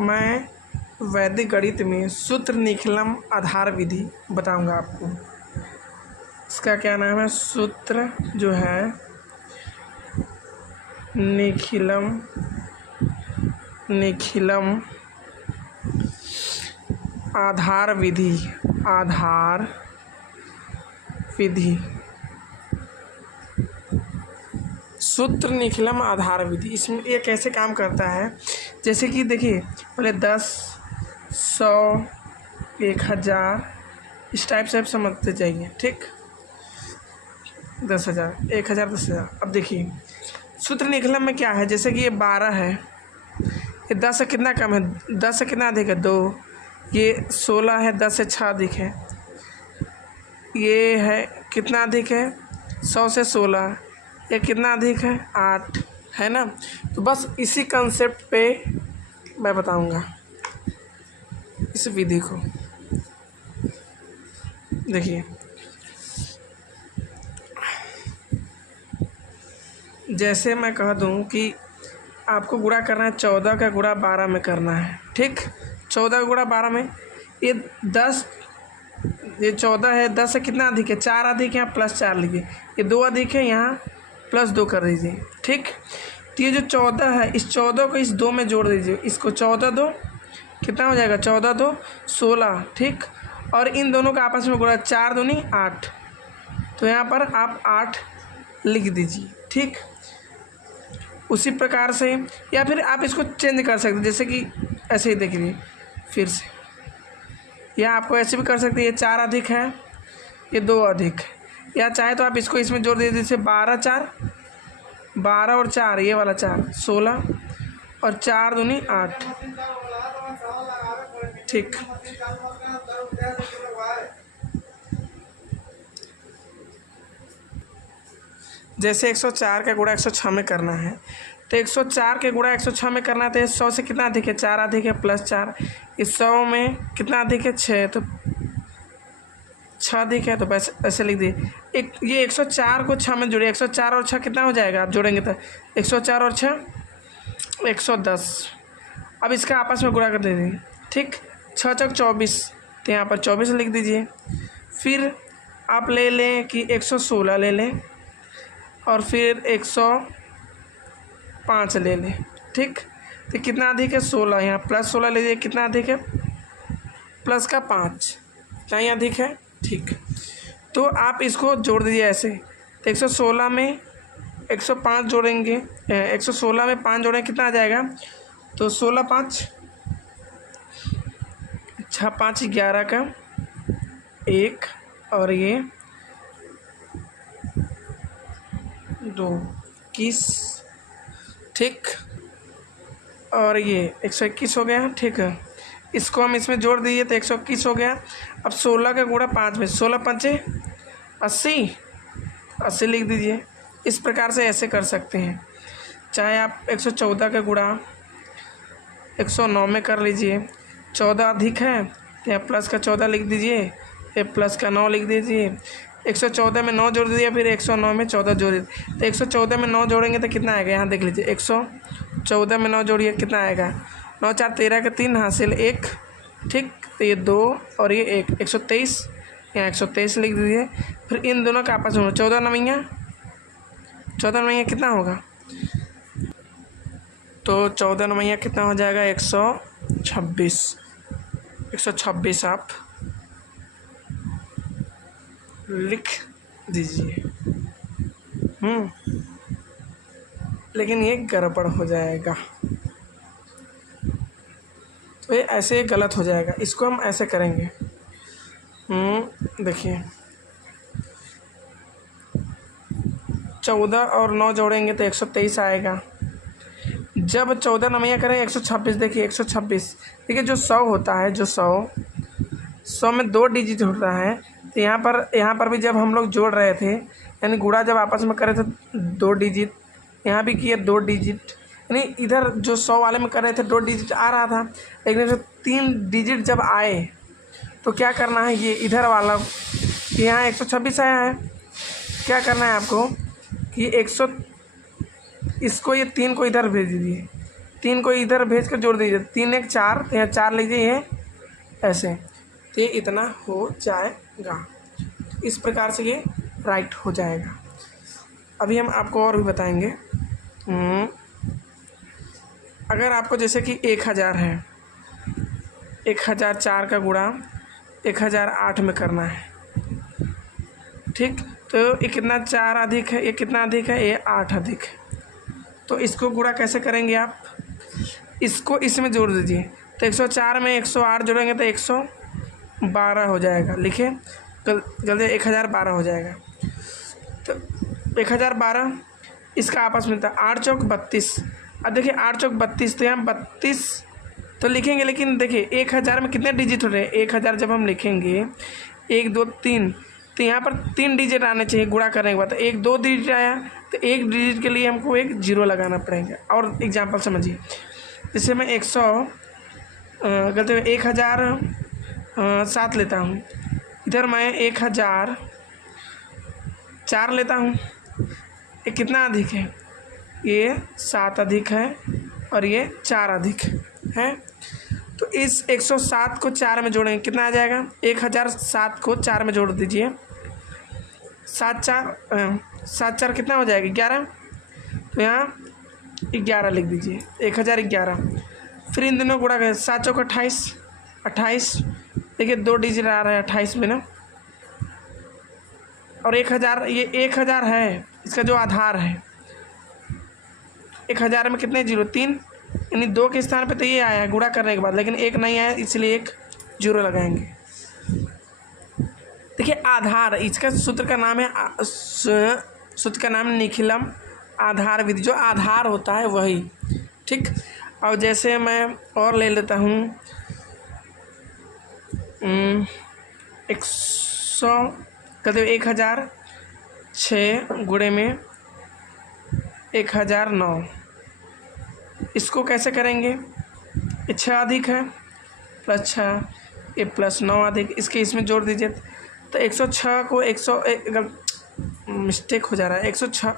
मैं वैदिक गणित में सूत्र निखिलम आधार विधि बताऊंगा आपको। इसका क्या नाम है? सूत्र जो है निखिलम आधार विधि। सूत्र निखिलम आधार विधि, इसमें ये कैसे काम करता है? जैसे कि देखिए, पहले 10, 100, 1000 इस टाइप से आप समझते जाइए, ठीक। 10,000, 1000, 10,000। अब देखिए सूत्र निखिलम में क्या है, जैसे कि ये 12 है, ये 10 से कितना कम है, 10 से कितना अधिक है, 2। ये 16 है, 10 से 6 अधिक है। ये है कितना अधिक है, 100 से 16। ये कितना अधिक है, 8, है ना। तो बस इसी कंसेप्ट पे मैं बताऊंगा इस विधि को। देखिए, जैसे मैं कह दूं कि आपको गुणा करना है, 14 का गुणा 12 में करना है, ठीक। 14 का गुणा 12 में ये 10, ये 14 है, 10 से कितना अधिक है, 4 अधिक है, यहाँ +4 लिखिए। ये 2 अधिक है, यहाँ +2 कर दीजिए, ठीक। तो ये जो 14 है, इस 14 को इस 2 में जोड़ दीजिए। इसको 14 2 कितना हो जाएगा, 14 2 16, ठीक। और इन दोनों का आपस में गुणा, 4 दूनी 8। तो यहाँ पर आप 8 लिख दीजिए, ठीक। उसी प्रकार से, या फिर आप इसको चेंज कर सकते हैं, जैसे कि ऐसे ही देख लीजिए फिर से, या आपको ऐसे भी कर सकते हैं, ये 4 अधिक है, ये 2 अधिक है। या चाहे तो आप इसको इसमें जोड़ दीजिए, जैसे 12 4, 12 और 4, ये वाला 4 16, और 4 दूनी 8, ठीक। जैसे 104 का गुणा 106 में करना है, तो 104 के गुणा 106 में करना है, तो 100 से कितना अधिक है, 4 अधिक है, +4। इस 100 में कितना अधिक है, 6, तो 6 अधिक है, तो बस ऐसे लिख दिए। ये 104 को 6 में जोड़िए, 104 और 6 कितना हो जाएगा, आप जोड़ेंगे तो 104 और 6 110। अब इसका आपस में गुणा कर दीजिए, ठीक। 6 चौक 24, तो यहाँ पर 24 लिख दीजिए। फिर आप ले लें कि 116 ले लें, और फिर 105 ले लें, ठीक। तो कितना अधिक है, 16, यहाँ +16 लीजिए, कितना अधिक है, प्लस का 5, क्या ही अधिक है, ठीक। तो आप इसको जोड़ दीजिए ऐसे। तो 116 में 105 जोड़ेंगे, 116 में 5 जोड़ेंगे, कितना आ जाएगा, तो 16 5 6 5 11 का 1, और ये 2 21, ठीक। और ये 121 हो गया, ठीक है। इसको हम इसमें जोड़ दिए तो 121 हो गया। अब 16 का गुणा 5 में, 16 5 80 लिख दीजिए। इस प्रकार से ऐसे कर सकते हैं। चाहे आप 114 का गुणा 109 में कर लीजिए, 14 अधिक है तो यहाँ प्लस का 14 लिख दीजिए, ये प्लस का 9 लिख दीजिए। 114 में 9 जोड़ दीजिए, फिर 109 में 14 जोड़ दीजिए। तो 114 में 9 जोड़ेंगे तो कितना आएगा, यहाँ देख लीजिए, 114 में 9 जोड़िए, कितना आएगा, 9 4 13 के 3 हासिल 1, ठीक। तो ये 2 और ये 1, 123, यहाँ 123 लिख दीजिए। फिर इन दोनों का आपस में 14 नवैया कितना होगा, तो 14 नवैया कितना हो जाएगा, 126 आप लिख दीजिए। लेकिन ये गड़बड़ हो जाएगा, तो ये ऐसे गलत हो जाएगा। इसको हम ऐसे करेंगे, देखिए 14 और 9 जोड़ेंगे तो 123 आएगा। जब 14 नवैया करें 126, देखिए 126, देखिए जो 100 होता है, जो 100 में 2 डिजिट होता है, तो यहाँ पर भी जब हम लोग जोड़ रहे थे, यानी गुणा जब आपस में करे थे 2 डिजिट, यहाँ भी किए 2 डिजिट, यानी इधर जो 100 वाले में कर रहे थे 2 डिजिट आ रहा था, लेकिन जो 3 डिजिट जब आए तो क्या करना है, ये इधर वाला यहाँ 126 आया है, क्या करना है आपको कि इसको ये 3 को इधर भेज दीजिए, 3 को इधर भेज कर जोड़ दीजिए, 3 1 4, तो यहाँ 4 लीजिए, ये ऐसे, तो ये इतना हो जाएगा। इस प्रकार से ये राइट हो जाएगा। अभी हम आपको और भी बताएंगे। अगर आपको जैसे कि 1000 है, 1004 का गुणा 1008 में करना है, ठीक, तो ये कितना 4 अधिक है, ये कितना अधिक है, ये 8 अधिक है। तो इसको गुणा कैसे करेंगे आप, इसको इसमें जोड़ दीजिए, तो 104 में 108 जोड़ेंगे तो 112 हो जाएगा। लिखिए जल्दी, 1012 हो जाएगा। तो 1012 इसका आपस में था 8 चौक 32। अब देखिए 8 चौक 32, तो यहाँ 32 तो लिखेंगे, लेकिन देखिए 1000 में कितने डिजिट हो रहे हैं, 1000 जब हम लिखेंगे 1 2 3, तो यहाँ पर 3 डिजिट आने चाहिए गुणा करने के बाद। तो 1 2 डिजिट आया, तो 1 डिजिट के लिए हमको एक 0 लगाना पड़ेगा। और एग्जांपल समझिए, जैसे मैं 1007 लेता हूँ, इधर मैं 1004 लेता हूँ, ये कितना अधिक है, ये 7 अधिक है और ये 4 अधिक है। तो इस 107 को 4 में जोड़ेंगे, कितना आ जाएगा, 1007 को 4 में जोड़ दीजिए, 7 4 कितना हो जाएगा, 11। तो यहाँ 11 लिख दीजिए, 1011। फिर इन दोनों गुणा करें, 7 चौक 28, 28, देखिए 2 डिजिट आ रहा है 28 में ना। और 1000, ये 1000 है, इसका जो आधार है 1000 में कितने 0, 3, यानी 2 के स्थान पे तो ये आया गुणा करने के बाद, लेकिन 1 नहीं आया, इसलिए एक 0 लगाएंगे। देखिए आधार, इसका सूत्र का नाम है सूत्र का नाम निखिलम आधार विधि, जो आधार होता है वही, ठीक। और जैसे मैं और ले लेता हूँ 1006 गुणे में 1009, इसको कैसे करेंगे, ये 6 अधिक है प्लस 6, ये प्लस 9 अधिक, इसके इसमें जोड़ दीजिए। तो 106 को 101 मिस्टेक हो जा रहा है, 106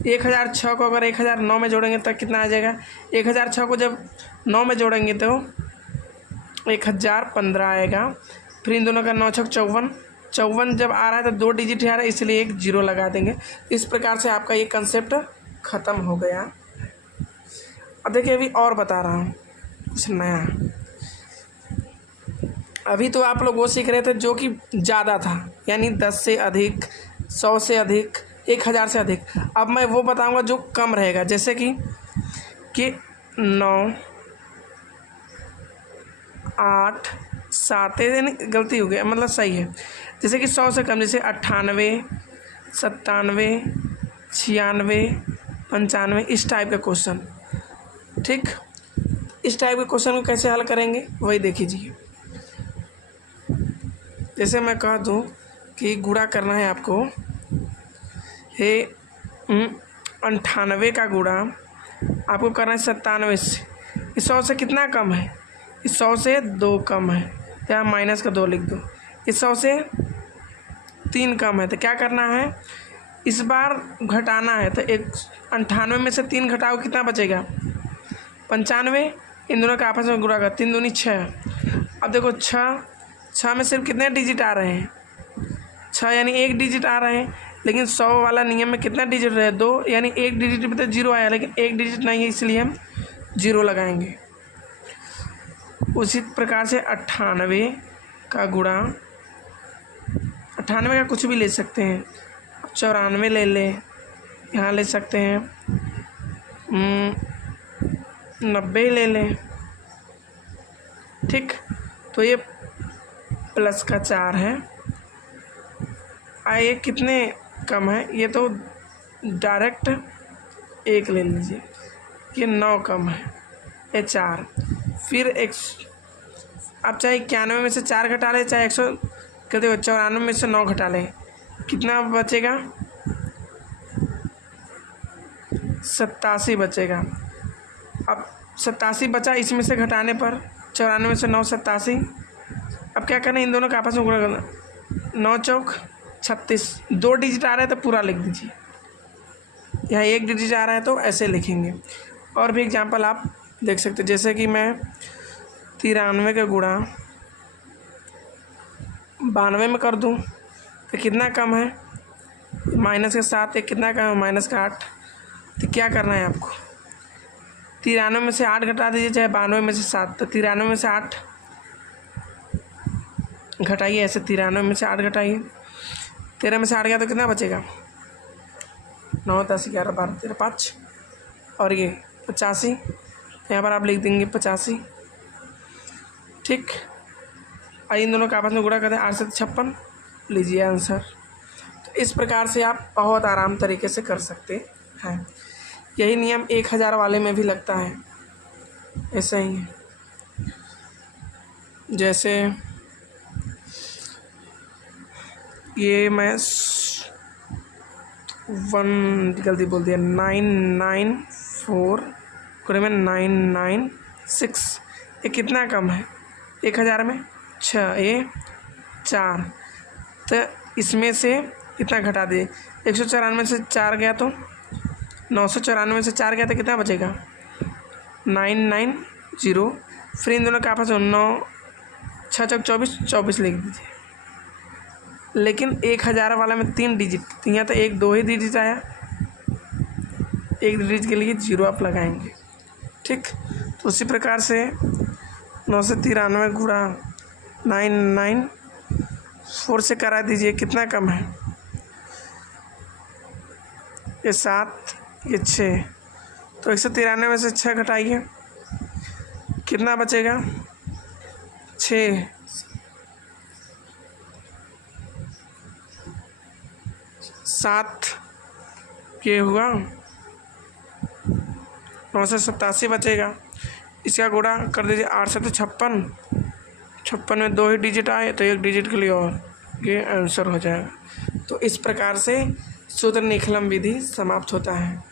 1006 को अगर 1009 में जोड़ेंगे तो कितना आ जाएगा, 1006 को जब 9 में जोड़ेंगे तो 1015 आएगा। फिर इन दोनों का 9 छक 54, 54 जब आ रहा है तो 2 डिजिट आ रहा है, इसलिए एक 0 लगा देंगे। इस प्रकार से आपका ये कंसेप्ट ख़त्म हो गया। अब देखिए अभी और बता रहा हूँ कुछ नया। अभी तो आप लोग वो सीख रहे थे जो कि ज़्यादा था, यानी 10 से अधिक, 100 से अधिक, 1000 से अधिक। अब मैं वो बताऊंगा जो कम रहेगा, जैसे कि 9 8 7, यानी गलती हो गई, मतलब सही है। जैसे कि 100 से कम, जैसे 98 97 96 95, इस टाइप का क्वेश्चन, ठीक। इस टाइप के क्वेश्चन को कैसे हल करेंगे वही देख लीजिए। जैसे मैं कह दूं कि गुणा करना है आपको, हे 98 का गुणा आपको करना है 97 से। इस 100 से कितना कम है, इस 100 से 2 कम है, तो यहाँ माइनस का 2 लिख दो। इस 100 से 3 कम है, तो क्या करना है, इस बार घटाना है। तो 98 में से 3 घटाओ, कितना बचेगा 95। इन दोनों का आपस में गुणा कर, 3 दूनी 6। अब देखो 6 में सिर्फ कितने डिजिट आ रहे हैं, 6, यानी 1 डिजिट आ रहे हैं। लेकिन 100 वाला नियम में कितना डिजिट रहे, 2, यानी 1 डिजिट में तो 0 आया, लेकिन 1 डिजिट नहीं है, इसलिए हम 0 लगाएंगे। उसी प्रकार से 98 का गुणा, 98 का कुछ भी ले सकते हैं, 94 ले लें, यहाँ ले सकते हैं 90 ले लें, ठीक। तो ये प्लस का 4 है, ये कितने कम है, ये तो डायरेक्ट 1 ले लीजिए, ये 9 कम है, ये 4। फिर आप चाहे 91 में से 4 घटा लें, चाहे 94 में से 9 घटा लें, कितना बचेगा 87 बचेगा। अब 87 बचा, इसमें से घटाने पर 94 में से 9 87। अब क्या करना है, इन दोनों का आपस में गुणा करना, 9 चौक 36, 2 डिजिट आ रहा है तो पूरा लिख दीजिए, यहाँ 1 डिजिट आ रहा है तो ऐसे लिखेंगे। और भी एग्जांपल आप देख सकते हैं, जैसे कि मैं 93 का गुणा 92 में कर दूं तो कितना कम है, माइनस के 7, एक कितना कम है, माइनस का 8। तो क्या करना है आपको, 93 में से 8 घटा दीजिए, चाहे 92 में से 7। तो 93 में से 8 घटाइए, ऐसे 93 में से 8 घटाइए, 13 में से 8 गया तो कितना बचेगा, 9 10 11 12 13 5, और ये 85, यहाँ पर आप लिख देंगे 85। ठीक, आइए इन दोनों का आपस में गुणा कर दें, 8 से 56, लीजिए आंसर। तो इस प्रकार से आप बहुत आराम तरीके से कर सकते हैं। यही नियम 1000 वाले में भी लगता है, ऐसा ही है। जैसे ये मैं 1 गलती बोल दिया, 994 गुणे में 996, ये कितना कम है 1000 में, 6 ये 4। तो इसमें से कितना घटा दिए, 194 से 4 गया तो 994 से 4 गया तो कितना बचेगा, 990। फिर इन दोनों का आपस में 9 6 6 24 लिख दीजिए। लेकिन 1000 वाला में 3 डिजिट, तो यहाँ तो 1 2 ही डिजिट आया, 1 डिजिट के लिए 0 आप लगाएंगे। ठीक, तो उसी प्रकार से 9 से 93 गुणा 994 से करा दीजिए, कितना कम है, ये 7 ये 6। तो 193 में से 6 घटाइए, कितना बचेगा, 6। 7 ये हुआ, 987 बचेगा। इसका गुणा कर दीजिए 8 से, तो 56 में 2 ही डिजिट आए तो 1 डिजिट के लिए और, ये आंसर हो जाएगा। तो इस प्रकार से सूत्र निकलन विधि समाप्त होता है।